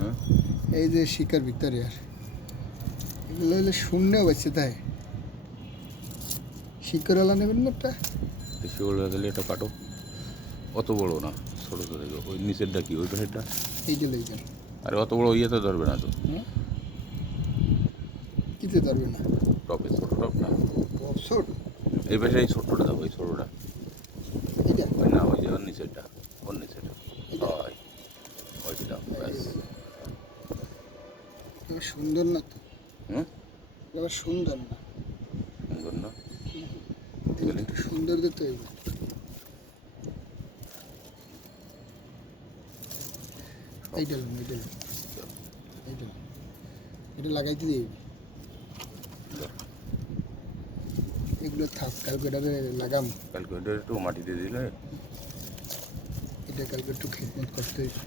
হ্যাঁ এই যে শিকার ভিতরে আর এগুলো হলে শূন্যও বাঁচছে তাই শিকারওয়ালা নেবেন না একটা বেশি বড় হয়ে গেলে এটা কাটো, অত বড় না, ছোটো তো দেখো ওই নিচেরটা কি ওই পাশেরটা, এইটা লইবেন। আরে অত বড় ইয়েতে ধরবে না তো, হুম কিতে ধরবে না টপে ছোটো টপ না, ছোট এই পাশে এই ছোট্টটা দাও, ওই ছোটোটা, এইটা ওই না ওই যে ওর নিচেরটা, ওর নিচেরটা, এইটা হয় ওইটা দাও ব্যাস। এবার সুন্দর না তো, হুম এবার সুন্দর না, সুন্দর না, এগুলো একটু সুন্দর দিতে হইব। এইটা লোন এইটা লোন এইটা লোন। এটা লাগাইতে দিবি, এগুলো থাক কালকে এটাকে লাগাম, কালকে ওইটা একটু মাটি দিয়ে দিলে, এটা কালকে একটু খেদমত করতে হইবে।